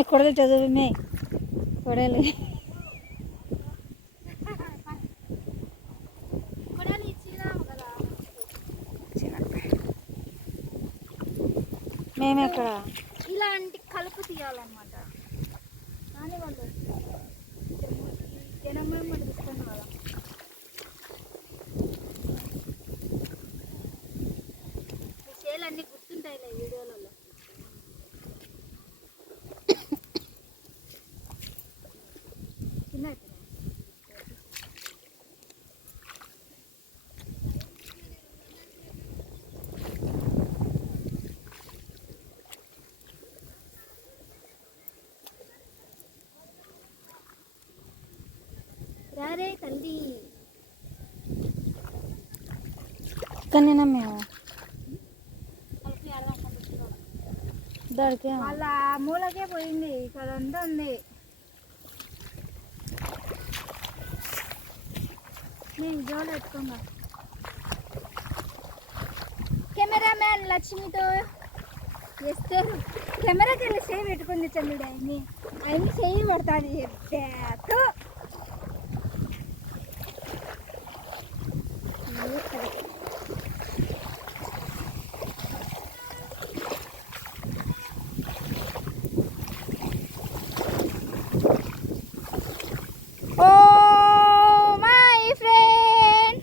మీ కొడలు చదువు మే కొడలు. కొడాలి మేము ఎక్కడ ఇలాంటి కలుపు తీయాలన్నమాట. రారే తల్లి ఇక్కడనేనా మేము దాడికి వాళ్ళ మూలకే పోయింది ఇక్కడ అంతా ఉంది నేను జోలు పెట్టుకున్నా. కెమెరామ్యాన్ లక్ష్మితో వేస్తే కెమెరా వెళ్ళి సేవ్ పెట్టుకుంది చంద్రుడు ఆయన్ని. ఆయన్ని సేవ్ పడుతుంది బ్యాట్ ఓ మై ఫ్రెండ్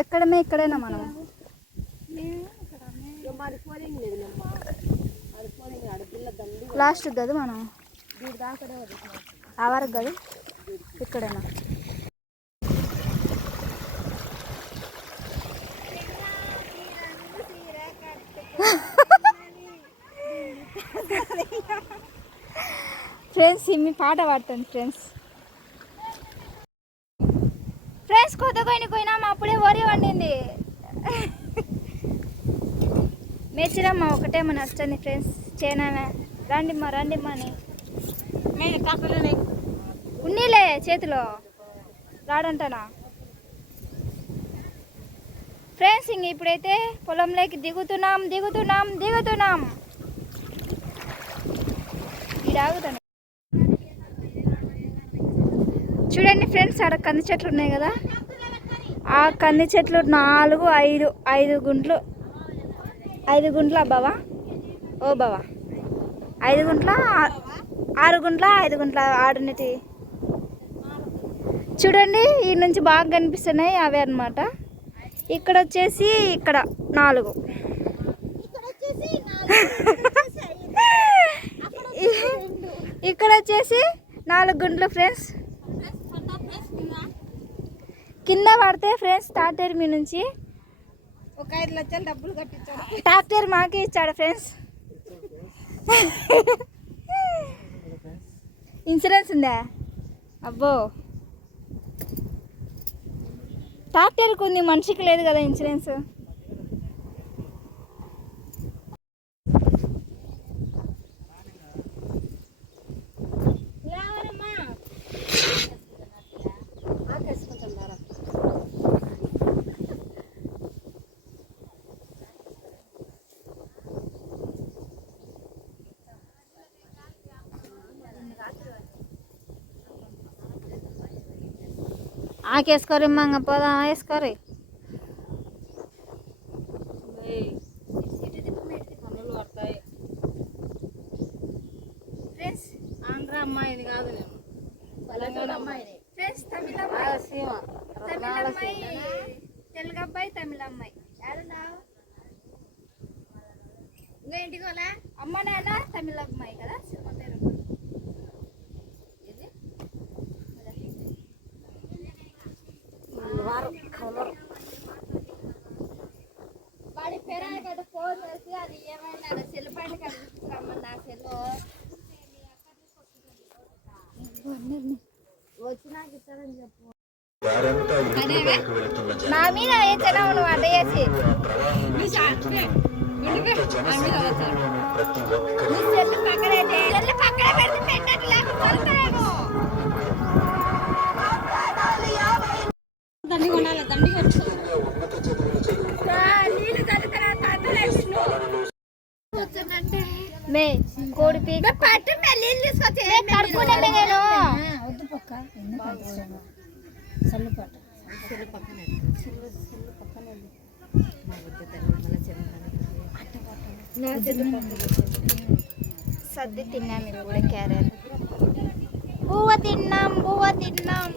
ఎక్కడమే ఇక్కడైనా మనం? లాస్ట్ కదా మనం? ఆ వరకు కదా? ఇక్కడైనా? ఫ్రెండ్స్ మీ పాట పాడతాను ఫ్రెండ్స్. ఫ్రెండ్స్ కొత్త కొయిన పోయినాం అప్పుడే వరి వండింది. మెచ్చిరమ్మా ఒకటే మన నచ్చండి ఫ్రెండ్స్ చేనామే. రండిమ్మా రండిమ్మా అని. ఉన్నీలే చేతిలో. రాడంటానా? ఫ్రెండ్స్ ఇంక ఇప్పుడైతే పొలంలోకి దిగుతున్నాం దిగుతున్నాం దిగుతున్నాం. ఈడ ఆగుతాను. చూడండి ఫ్రెండ్స్ ఆడ కంది చెట్లు ఉన్నాయి కదా? ఆ కంది చెట్లు నాలుగు ఐదు ఐదు గుంట్లు ఐదు గుంట్ల బావా? ఓ బావా. ఐదు గుంట్ల ఆరు గుంట్ల ఐదు గుంట్ల ఆడున్నటి చూడండి ఈ నుంచి బాగా కనిపిస్తున్నాయి అవే అన్నమాట. ఇక్కడ వచ్చేసి ఇక్కడ నాలుగు. ఇక్కడ వచ్చేసి నాలుగు గుంట్లు ఫ్రెండ్స్. కింద పడితే ఫ్రెండ్స్ టాటర్ మీ నుంచి. ఒక ఐదు లక్షలు డబ్బులు కట్టించాడు. ట్రాక్టర్ మాకే ఇచ్చాడు ఫ్రెండ్స్ ఇన్సూరెన్స్ ఉందా? అబ్బో. ట్రాక్టర్కి ఉంది మనిషికి లేదు కదా ఇన్సూరెన్స్ ఆకేసుకోరి మంగ పోదా వేసుకోరి ఫ్రెండ్స్ ఆంధ్ర అమ్మాయి ఇది కాదు తెలంగాణ అమ్మాయి. ఫ్రెండ్స్ తమిళ అమ్మాయి తమిళ అమ్మాయి తెలుగు అబ్బాయి తమిళ అమ్మాయి ఏడున్నావు ఇంకా ఇంటికి అమ్మ నాన్న తమిళ అమ్మాయి కదా? నా మీద వేసాను నువ్వు అడ్డ చేసి పక్కన పెడితే లేకపోతే దండి కొనాలి దండి మే కోడి పీక పట్టు నీళ్ళు తీసుకొచ్చి కడుక్కునే నేను వద్దు పక్క ఎందుకు సల్లు పట్ట సల్లు పక్కన సల్లు సల్లు పక్కన సర్ది తిన్నాం మీరు కూడా క్యారెట్ బువ్వ తిన్నాం బువ్వ తిన్నాం.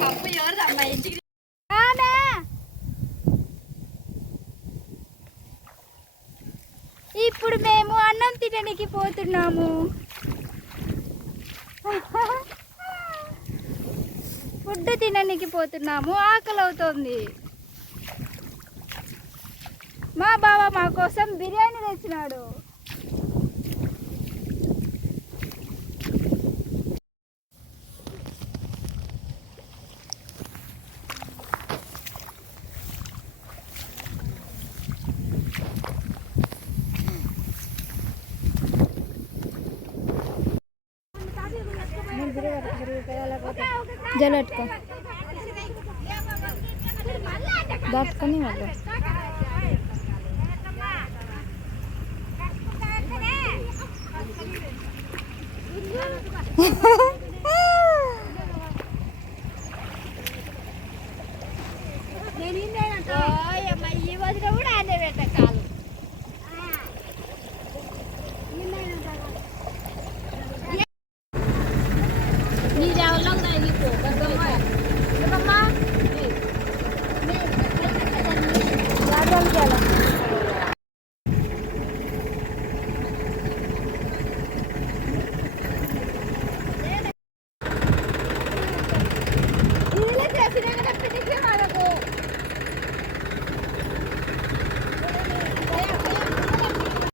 పప్పు ఎవరిదమ్మా ఇంటికి అన్నం తినడానికి పోతున్నాము. ఫుడ్ తినడానికి పోతున్నాము. ఆకలి అవుతోంది మా బావ మా కోసం బిర్యానీ తెచ్చినాడు. जा लटको दांत का नहीं होगा Ha ha ha!